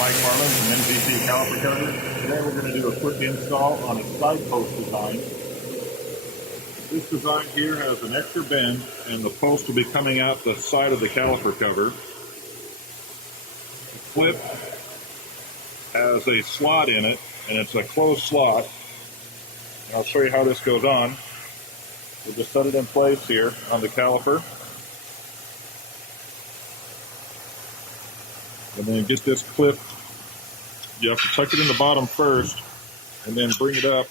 Mike Marlin from MGC Caliper Cover. Today we're going to do a quick install on a side post design. This design here has an extra bend and the post will be coming out the side of the caliper cover. The clip has a slot in it and it's a closed slot. And I'll show you how this goes on. We'll just set it in place here on the caliper. And then get this clip. You have to tuck it in the bottom first and then bring it up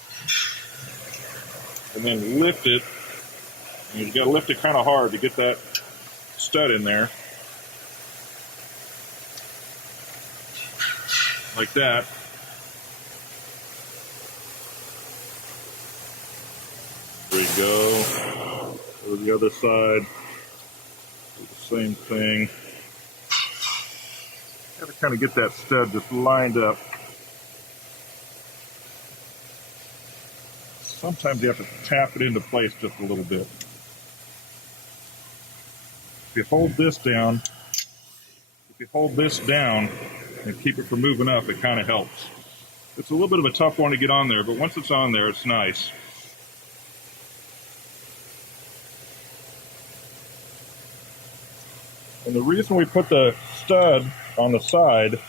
and then lift it. And you got to lift it kind of hard to get that stud in there. Like that. There you go. Go to the other side. Do the same thing. Got to kind of get that stud just lined up. Sometimes you have to tap it into place just a little bit. If you hold this down, and keep it from moving up, it kind of helps. It's a little bit of a tough one to get on there, but once it's on there, it's nice. And the reason we put the stud on the side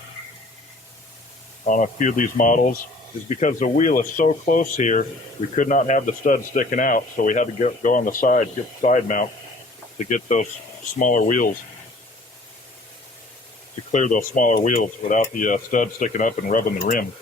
on a few of these models is because the wheel is so close here, we could not have the stud sticking out, so we had to go on the side, get the side mount to get those smaller wheels, to clear those smaller wheels without the stud sticking up and rubbing the rim.